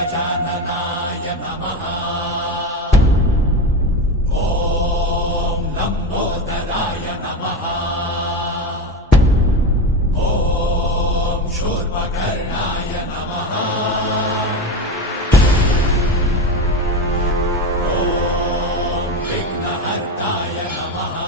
गजाननाय नमः। ॐ लम्बोदराय नमः। ॐ शूर्पकर्णाय नमः। ॐ विघ्नहर्ताय नमः।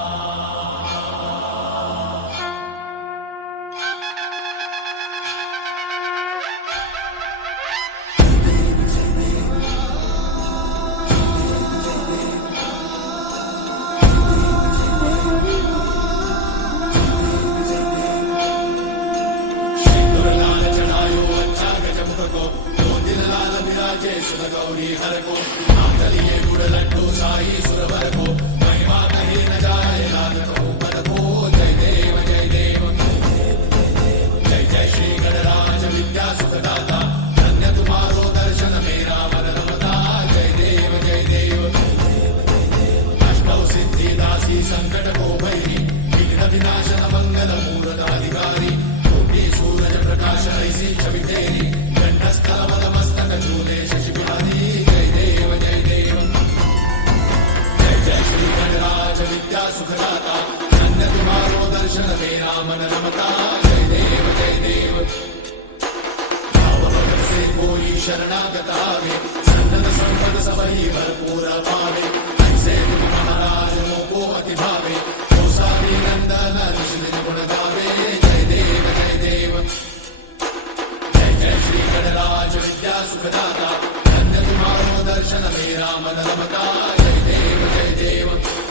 गौरी हर को नाथलिए गुड़ लड्डू साई सुरवर को महिमा कही न जाए राग को पद को जय देव जय देव जय जय श्री गणराज विद्या सुखदाता धन्य तुम्हारो दर्शन मेरा मन रमता जय देव जय देव अष्टौ सिद्धि दासी संकट को भैरी विघ्न विनाशन मंगल मूर्त अधिकारी कोटि सूरज प्रकाश ऐसी छवि तेरी कंठस्थल मदमस्तक झूले शशि विद्या सुखदाता धन्य तुम्हारो दर्शन मेरा मन रमता जय देव जय देव। भाव भगत से कोई शरणागत आवे सन्नत संपद सबही भरपूर पावे ऐसे तुम महाराज मोको अति भावे तो सारी नंदन निज गुण गावे जय देव जय देव। जय जय श्री गणराज विद्या सुखदाता धन्य तुम्हारो दर्शन मेरा मन रमता जय देव जय देव।